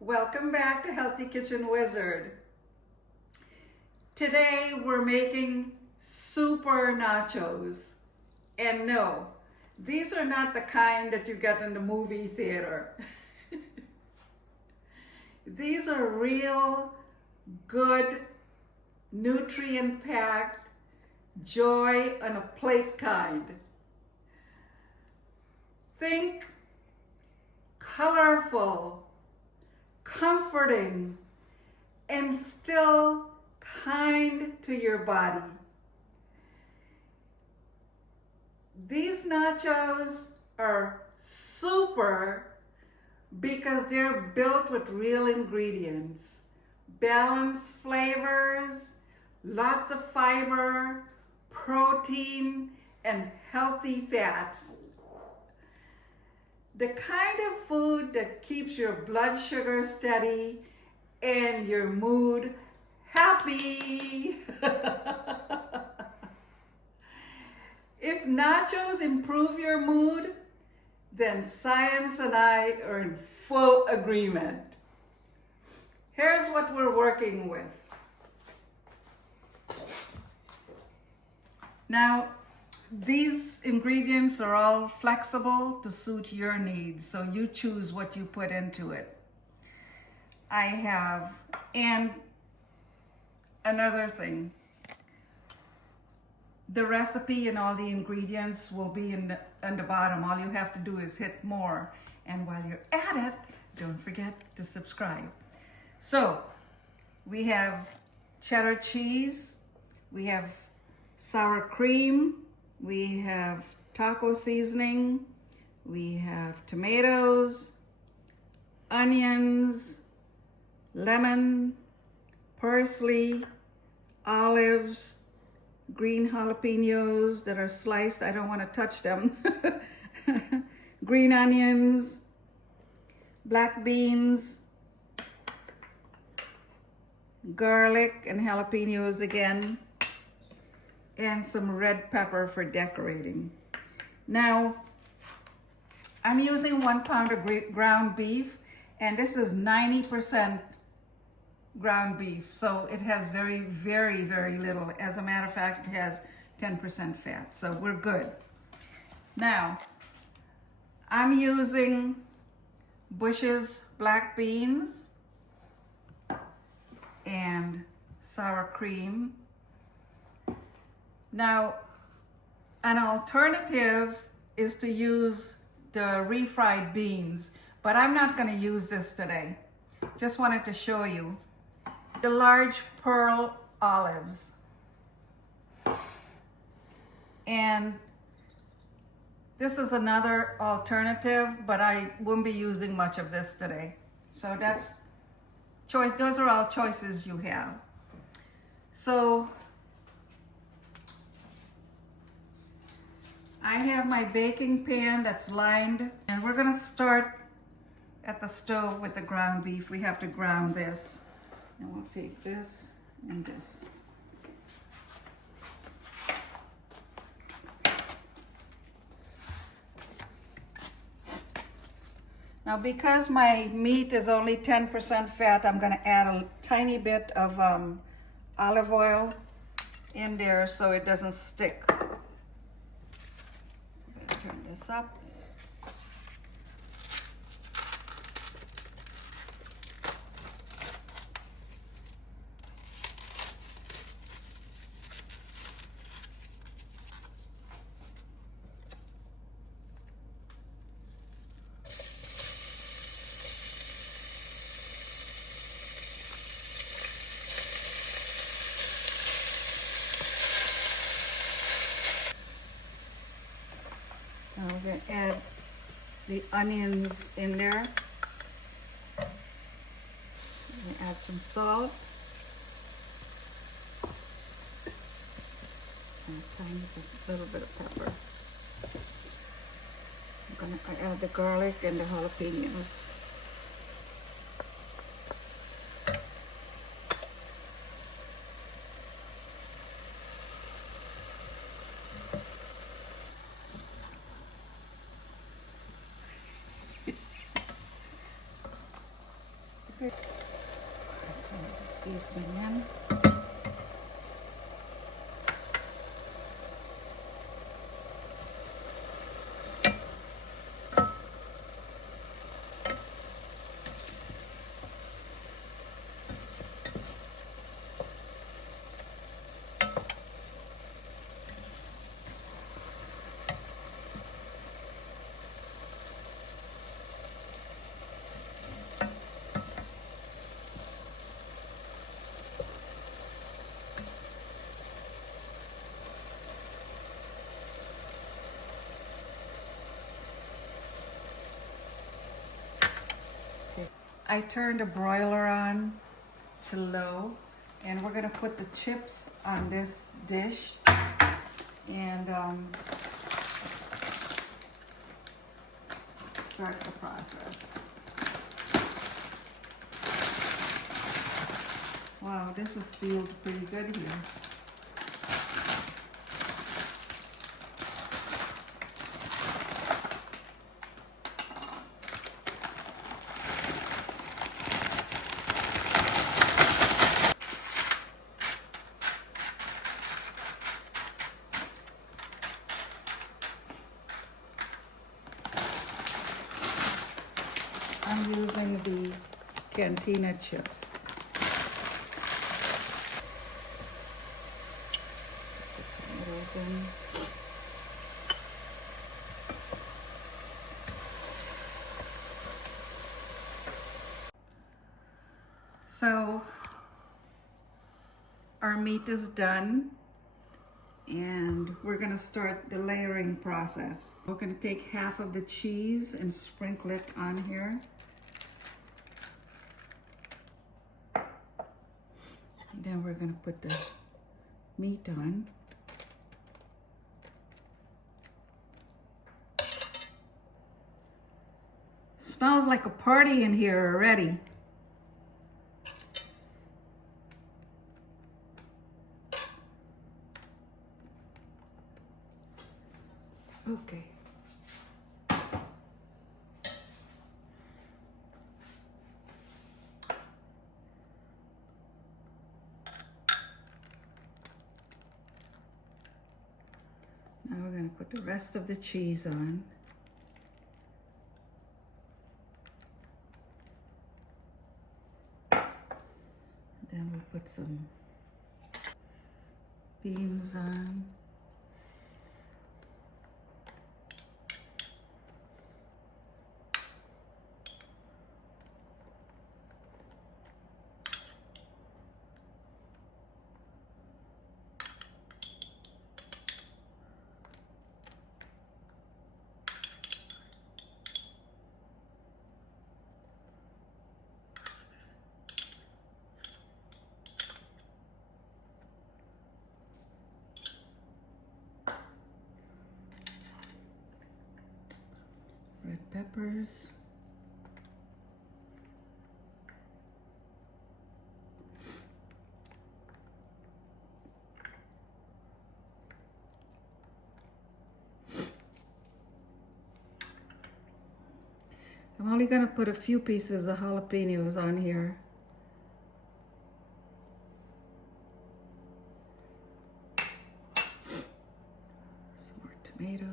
Welcome back to Healthy Kitchen Wizard. Today we're making super nachos. And no, these are not the kind that you get in the movie theater. These are real, good, nutrient-packed, joy on a plate kind. Think colorful, comforting, and still kind to your body. These nachos are super because they're built with real ingredients, balanced flavors, lots of fiber, protein, and healthy fats. The kind of food that keeps your blood sugar steady and your mood happy. If nachos improve your mood, then science and I are in full agreement. Here's what we're working with. Now, these ingredients are all flexible to suit your needs, so you choose what you put into it. And another thing, the recipe and all the ingredients will be on the bottom. All you have to do is hit more. And while you're at it, don't forget to subscribe. So, we have cheddar cheese, we have sour cream, we have taco seasoning, we have tomatoes, onions, lemon, parsley, olives, green jalapenos that are sliced. I don't want to touch them. Green onions, black beans, garlic and jalapenos again, and some red pepper for decorating. Now, I'm using 1 pound of ground beef, and this is 90% ground beef, so it has very, very, very little. As a matter of fact, it has 10% fat, so we're good. Now, I'm using Bush's black beans and sour cream. Now, an alternative is to use the refried beans, but I'm not going to use this today. Just wanted to show you. The large pearl olives. And this is another alternative, but I won't be using much of this today. So that's choice. Those are all choices you have. So I have my baking pan that's lined, and we're gonna start at the stove with the ground beef. We have to ground this. And we'll take this and this. Now, because my meat is only 10% fat, I'm going to add a tiny bit of olive oil in there so it doesn't stick. Turn this up. Now we're going to add the onions in there. Add some salt. And a tiny little bit of pepper. I'm going to add the garlic and the jalapenos. Okay. Some of the seasoning in. I turned the broiler on to low, and we're gonna put the chips on this dish and start the process. Wow, this is sealed pretty good here. I'm using the Cantina chips. Put those in. So our meat is done, and we're gonna start the layering process. We're gonna take half of the cheese and sprinkle it on here. And then we're gonna put the meat on. Smells like a party in here already. Okay. Now we're going to put the rest of the cheese on. Then we'll put some beans on. Red peppers. I'm only going to put a few pieces of jalapenos on here. Some more tomatoes.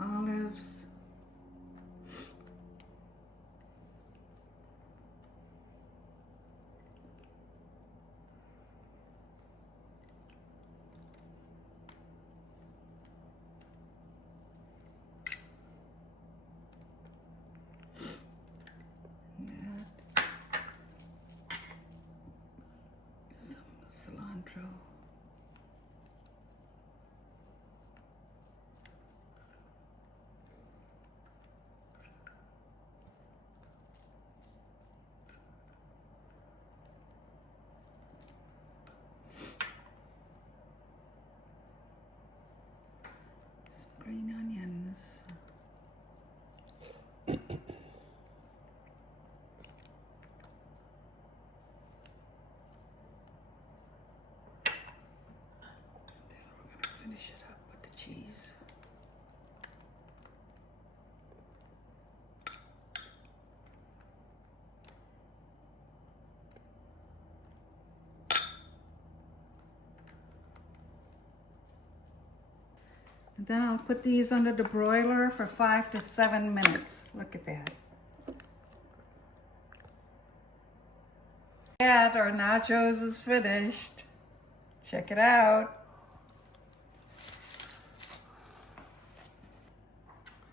Olives. Some cilantro. Green onions. finish it up with the cheese. And then I'll put these under the broiler for 5 to 7 minutes. Look at that. Yeah, our nachos is finished. Check it out.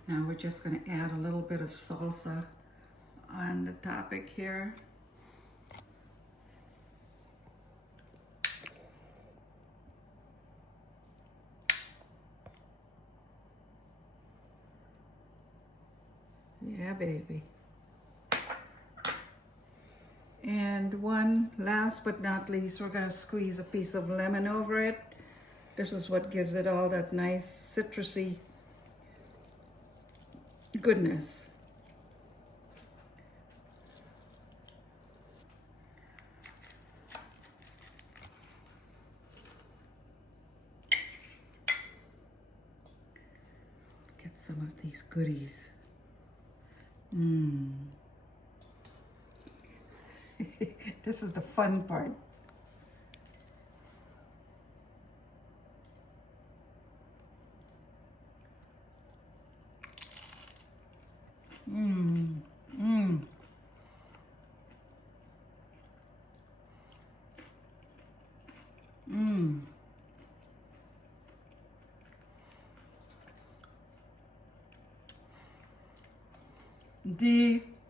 Now we're just going to add a little bit of salsa on the topic here. Yeah, baby. And one last but not least, we're going to squeeze a piece of lemon over it. This is what gives it all that nice citrusy goodness. Get some of these goodies. This is the fun part.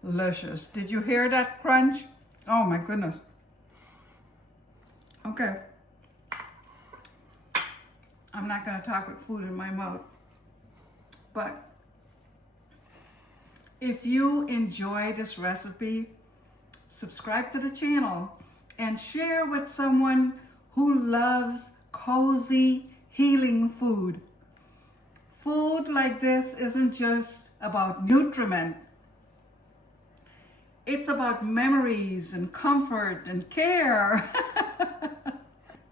Delicious. Did you hear that crunch? Oh my goodness. Okay. I'm not going to talk with food in my mouth. But if you enjoy this recipe, subscribe to the channel and share with someone who loves cozy, healing food. Food like this isn't just about nutriment. It's about memories and comfort and care.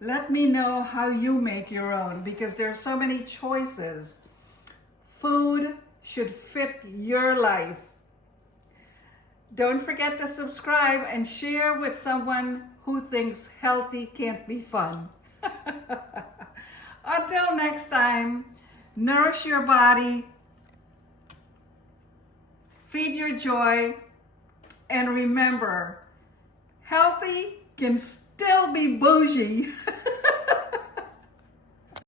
Let me know how you make your own, because there are so many choices. Food should fit your life. Don't forget to subscribe and share with someone who thinks healthy can't be fun. Until next time, nourish your body, feed your joy, and remember, healthy can still be bougie.